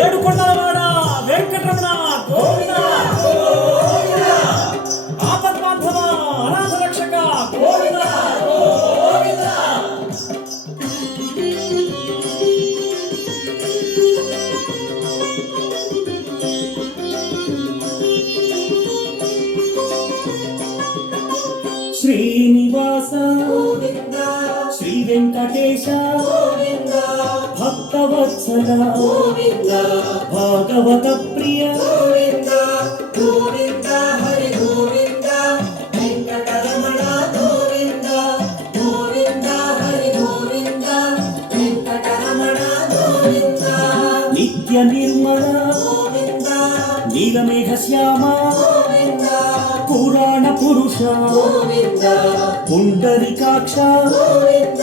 ఏడుకొండలవాడ వెంకటరమణ గోవింద గోవింద, ఆపద్బాంధవ అనాథ రక్షక గోవింద గోవింద. శ్రీనివాస గోవింద, శ్రీ వెంకటేశ గోవింద, భక్తవత్సల గోవింద, భాగవత ప్రియ గోవింద గోవింద, హరి గోవింద, వెంకటరమణ గోవింద గోవింద, హరి గోవింద, వెంకటరమణ గోవింద. నిత్య నిర్మల గోవింద, నీలమేఘ శ్యామ గోవింద, పురాణ పురుష గోవింద, పుండరీకాక్ష గోవింద.